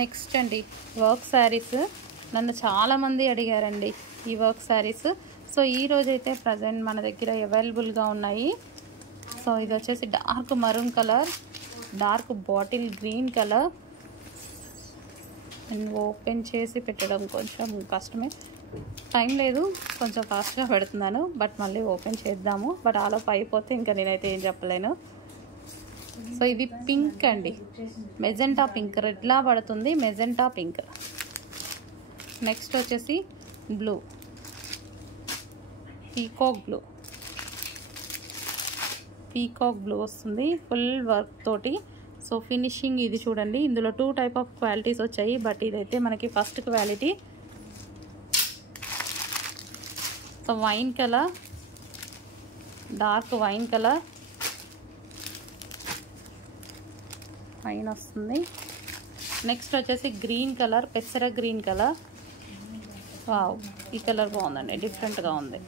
Next అండి work saris. నన్ను చాలామంది అడిగారండి ఈ వర్క్ శారీస్. సో ఈ రోజైతే ప్రజెంట్ మన దగ్గర అవైలబుల్గా ఉన్నాయి. సో ఇది వచ్చేసి dark maroon colour, dark bottle green colour. And open చేసి పెట్టడం కొంచెం కష్టమే, టైం లేదు, కొంచెం ఫాస్ట్గా పెడుతున్నాను. బట్ మళ్ళీ ఓపెన్ చేద్దాము. బట్ ఆలోపు అయిపోతే ఇంకా నేనైతే ఏం చెప్పలేను. సో ఇది పింక్ అండి, మెజెంటా పింక్, రెడ్లా పడుతుంది, మెజెంటా పింక్. నెక్స్ట్ వచ్చేసి blue, peacock blue. Peacock blue వస్తుంది ఫుల్ వర్క్ తోటి. సో ఫినిషింగ్ ఇది చూడండి. ఇందులో 2 టైప్ ఆఫ్ క్వాలిటీస్ వచ్చాయి, బట్ ఇదైతే మనకి first quality. So wine colour, dark wine colour పైన వస్తుంది. నెక్స్ట్ వచ్చేసి గ్రీన్ కలర్, పెసర గ్రీన్ కలర్. వావ్, ఈ కలర్ బాగుందండి, డిఫరెంట్గా ఉంది.